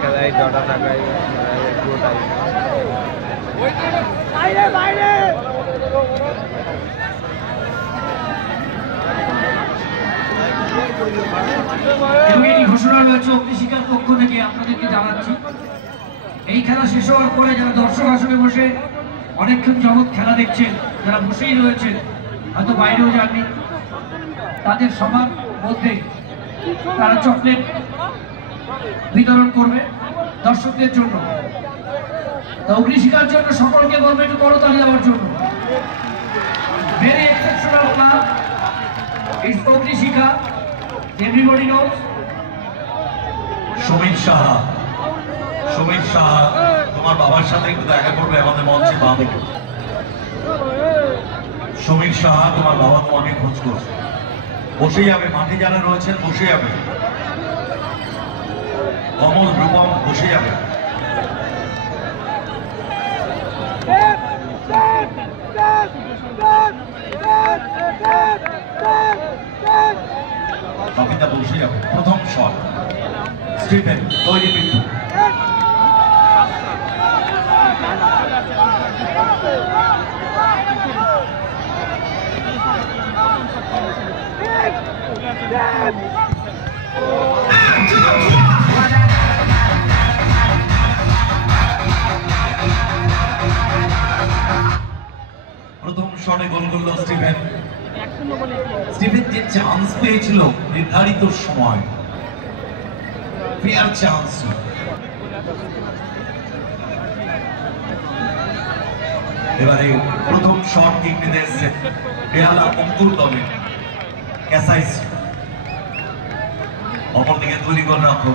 খেলায় জটা থাকায় পুরোটাই এবং এটি ঘোষণা রয়েছে অগ্নিশিখার পক্ষ থেকে আপনাদেরকে জানাচ্ছি, এই খেলা শেষ হওয়ার পরে যারা দর্শক আসনে বসে অনেকক্ষণ যাবৎ খেলা দেখছেন, যারা বসেই রয়েছেন, হয়তো বাইরেও যাননি, তাদের সবার মধ্যে তারা চকলেট বিতরণ করবে দর্শকদের জন্য। অগ্নিশিখার জন্য সকলকে বলবে একটু করতালি দেওয়ার জন্য। Very exceptional club it's Agnishikha, everybody knows. Samir Saha, Samir Saha তোমার বাবার সাথে একটু দেখা করবে আমাদের মঞ্চে বাঁ দিকে। সমীর সাহা তোমার বাবা তোমাকে খোঁজ করছে, বসে যাবে, মাঠে যারা রয়েছেন বসে যাবে, কমল রূপম বসে যাবে। কবিতা বসে যাবে। প্রথম শট স্টিফেন তৈরি বিন্দু। প্রথম শটে গোল করল স্টিফেন। স্টিফেন যে চান্স পেয়েছিল নির্ধারিত সময়, ফেয়ার চান্স, এবারে প্রথম শট কিক নিতে এসছে বেহালা অঙ্কুর দলে ক্যাসাইস, অপরদিকে তৈরি গোল রাখো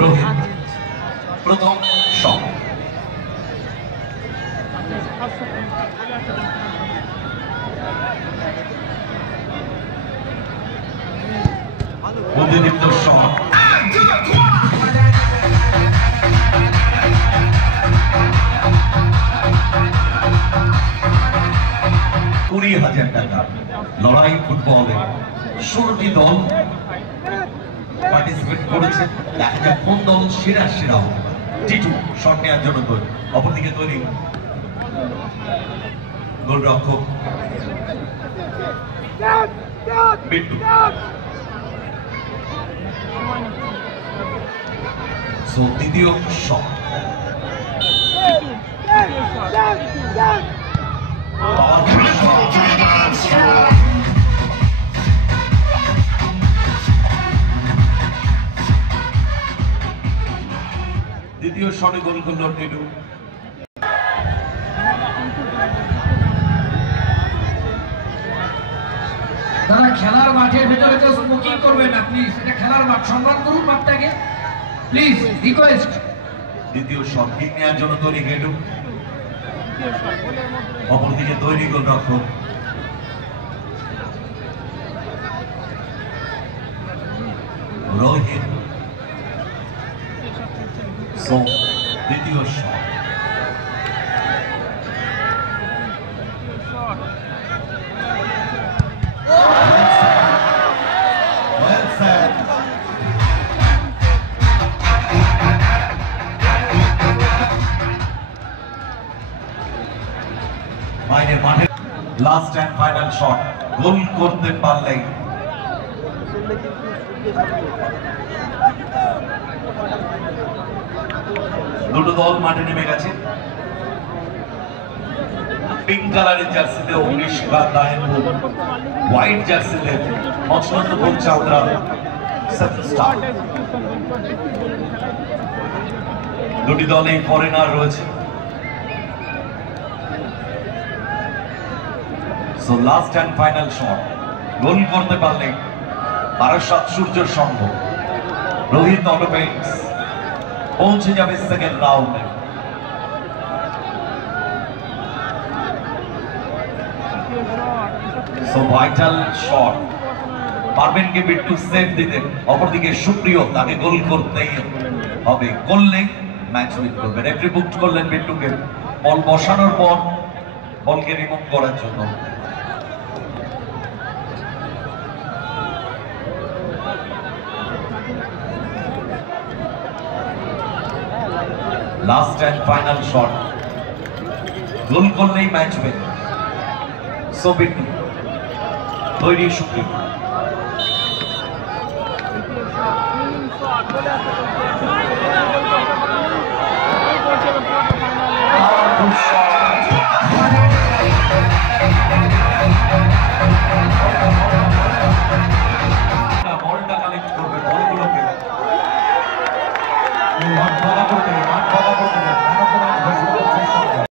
রোহিত। প্রথম শট বুদ্ধিদীপ্ত শট, 20,000 টাকা লড়াই ফুটবলে 16টি দল পার্টিসিপেট করেছে। দেখা যাক কোন দল সেরা সেরা হবে। টিটু শট নেওয়ার জন্য তৈরি, অপরদিকে তৈরি গোলরক্ষক বিট্টু। দ্বিতীয় শট দ্বিতীয় শটে গোল করল টিটু। তারা খেলার মাঠের ভেতরে তো স্মোকিং করবেন না প্লিজ, এটা খেলার মাঠ, সম্মান করুন মাঠটাকে প্লিজ, রিকোয়েস্ট। দ্বিতীয় শট কিক নেওয়ার জন্য তৈরি গেটু, অপরদিকে তৈরি গোলরক্ষক রোহিত। দ্বিতীয় শট মাঠে last and final shot, goal করতে পারলে দুটো দল মাঠে নেমে গেছে। পিঙ্ক কালারের জার্সিতে অগ্নিশিখা দায়েনপুর, হোয়াইট জার্সিতে মচনন্দপুর চাওদ্রা 7 স্টার। দুটি দলেই ফরেনার রয়েছে। So last and final shot, goal করতে পারলে বারাসাত সূর্যের সঙ্গ রোহিত অটো পেইন্টস পৌঁছে যাবে সেকেন্ড রাউন্ডে। সো ভাইটাল শট, পারবেন কি বিট্টু সেভ দিতে, অপরদিকে সুপ্রিয় তাকে গোল করতেই হবে, করলে ম্যাচ উইন করবে। রেফারি বুক করলেন বিট্টুকে বল বসানোর পর বলকে রিমুভ করার জন্য। লাস্ট অ্যান্ড ফাইনাল শট, গোল করলেই ম্যাচ উইন। সো বিট্টু তৈরি সুপ্রিয়।